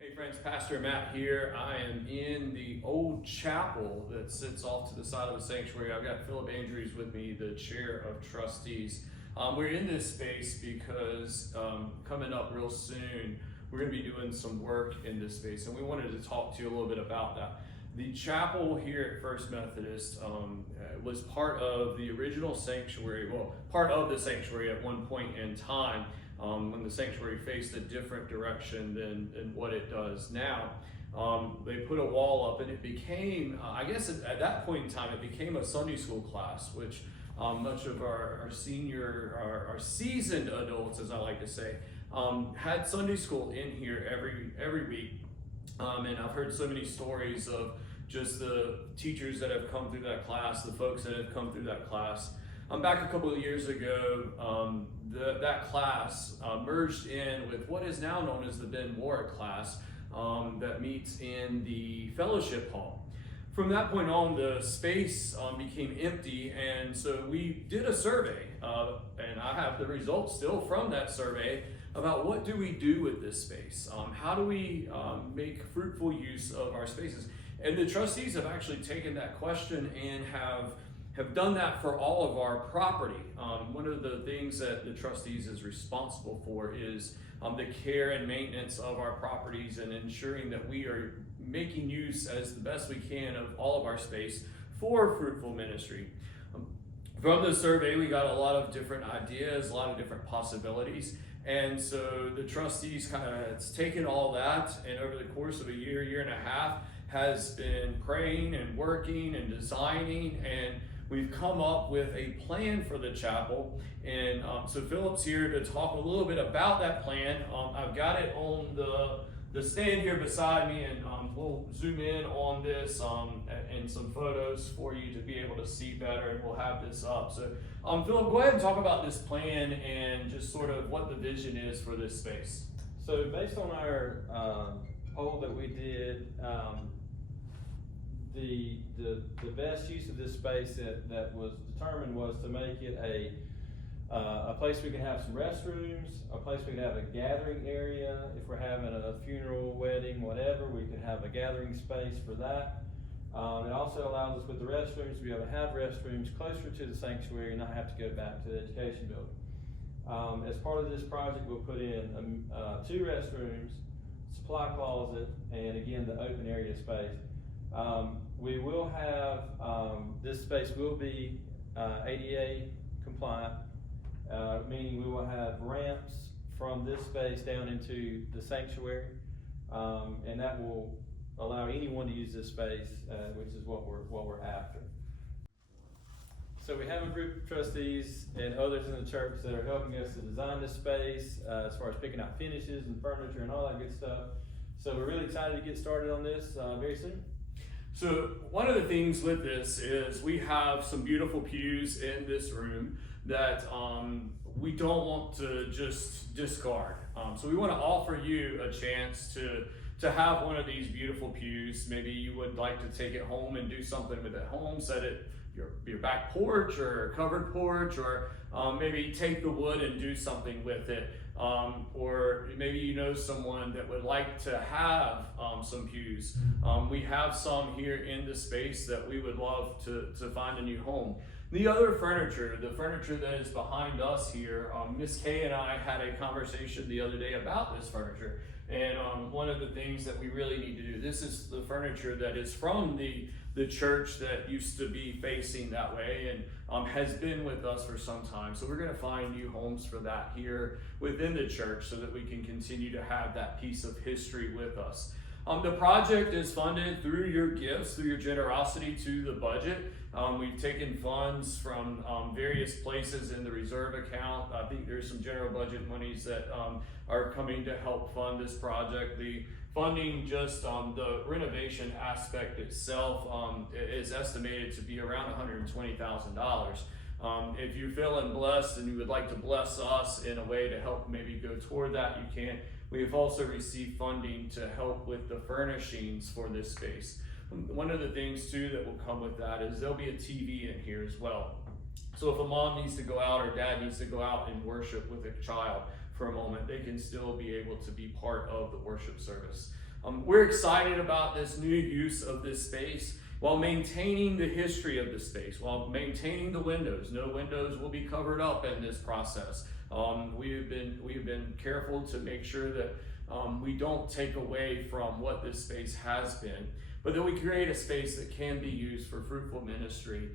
Hey friends, Pastor Matt here. I am in the old chapel that sits off to the side of the sanctuary. I've got Philip Andrews with me, the chair of trustees. We're in this space because coming up real soon, we're going to be doing some work in this space, and we wanted to talk to you a little bit about that. The chapel here at First Methodist was part of the original sanctuary, well, part of the sanctuary at one point in time. When the sanctuary faced a different direction than what it does now. They put a wall up and it became, I guess at that point in time, it became a Sunday school class, which much of our seasoned adults, as I like to say, had Sunday school in here every week. And I've heard so many stories of just the teachers that have come through that class, the folks that have come through that class. Back a couple of years ago, that class merged in with what is now known as the Ben Warwick class that meets in the fellowship hall. From that point on, the space became empty, and so we did a survey, and I have the results still from that survey about what do we do with this space? How do we make fruitful use of our spaces? And the trustees have actually taken that question and have done that for all of our property. One of the things that the trustees is responsible for is the care and maintenance of our properties and ensuring that we are making use as the best we can of all of our space for fruitful ministry. From the survey, we got a lot of different ideas, a lot of different possibilities. And so the trustees kind of taken all that, and over the course of a year and a half, has been praying and working and designing, and we've come up with a plan for the chapel. And so Philip's here to talk a little bit about that plan. I've got it on the stand here beside me, and we'll zoom in on this and some photos for you to be able to see better, and we'll have this up. So Philip, go ahead and talk about this plan and just sort of what the vision is for this space. So based on our poll that we did, the best use of this space that was determined was to make it a place we can have some restrooms, a place we can have a gathering area. If we're having a funeral, wedding, whatever, we can have a gathering space for that. It also allows us with the restrooms to be able to have restrooms closer to the sanctuary and not have to go back to the education building. As part of this project, we'll put in 2 restrooms, supply closet, and again, the open area space. We will have, this space will be ADA compliant, meaning we will have ramps from this space down into the sanctuary, and that will allow anyone to use this space, which is what we're after. So we have a group of trustees and others in the church that are helping us to design this space, as far as picking out finishes and furniture and all that good stuff. So we're really excited to get started on this very soon. So one of the things with this is we have some beautiful pews in this room that we don't want to just discard. So we want to offer you a chance to have one of these beautiful pews. Maybe you would like to take it home and do something with it home, set it your back porch or covered porch, or maybe take the wood and do something with it. Or maybe you know someone that would like to have some pews. We have some here in the space that we would love to find a new home. The other furniture, the furniture that is behind us here, Miss Kay and I had a conversation the other day about this furniture. And one of the things that we really need to do, this is the furniture that is from the church that used to be facing that way and has been with us for some time. So we're going to find new homes for that here within the church so that we can continue to have that piece of history with us. The project is funded through your gifts, through your generosity to the budget. We've taken funds from various places in the reserve account. I think there's some general budget monies that are coming to help fund this project. The funding just on the renovation aspect itself is estimated to be around $120,000. If you're feeling blessed and you would like to bless us in a way to help maybe go toward that, you can. We have also received funding to help with the furnishings for this space. One of the things too that will come with that is there'll be a TV in here as well. So if a mom needs to go out or dad needs to go out and worship with a child for a moment, they can still be able to be part of the worship service. We're excited about this new use of this space while maintaining the history of the space, while maintaining the windows. No windows will be covered up in this process. We've been careful to make sure that we don't take away from what this space has been, but that we create a space that can be used for fruitful ministry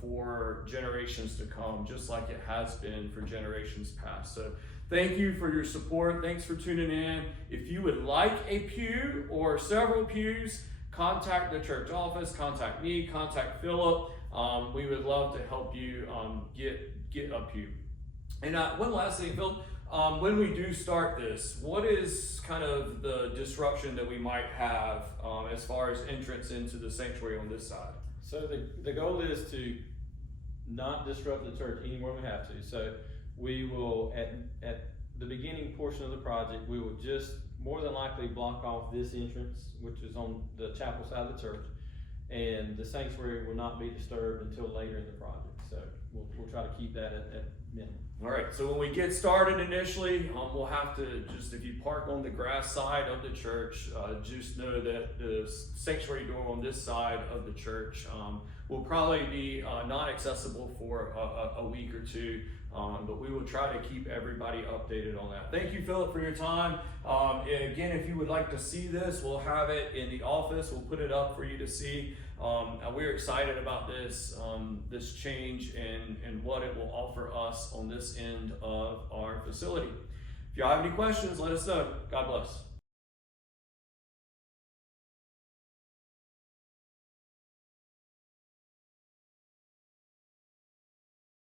for generations to come, just like it has been for generations past. So thank you for your support. Thanks for tuning in. If you would like a pew or several pews, contact the church office, contact me, contact Philip. We would love to help you get a pew. And one last thing, Phil, when we do start this, what is kind of the disruption that we might have as far as entrance into the sanctuary on this side? So the goal is to not disrupt the church any more than we have to. So we will, at the beginning portion of the project, we will just more than likely block off this entrance, which is on the chapel side of the church, and the sanctuary will not be disturbed until later in the project. So we'll try to keep that at minimum. All right, so when we get started initially, we'll have to just, if you park on the grass side of the church, just know that the sanctuary door on this side of the church will probably be not accessible for a week or two, but we will try to keep everybody updated on that. Thank you, Philip, for your time. And again, if you would like to see this, we'll have it in the office. We'll put it up for you to see. And we're excited about this change and what it will offer us on this end of our facility. If you have any questions, let us know. God bless.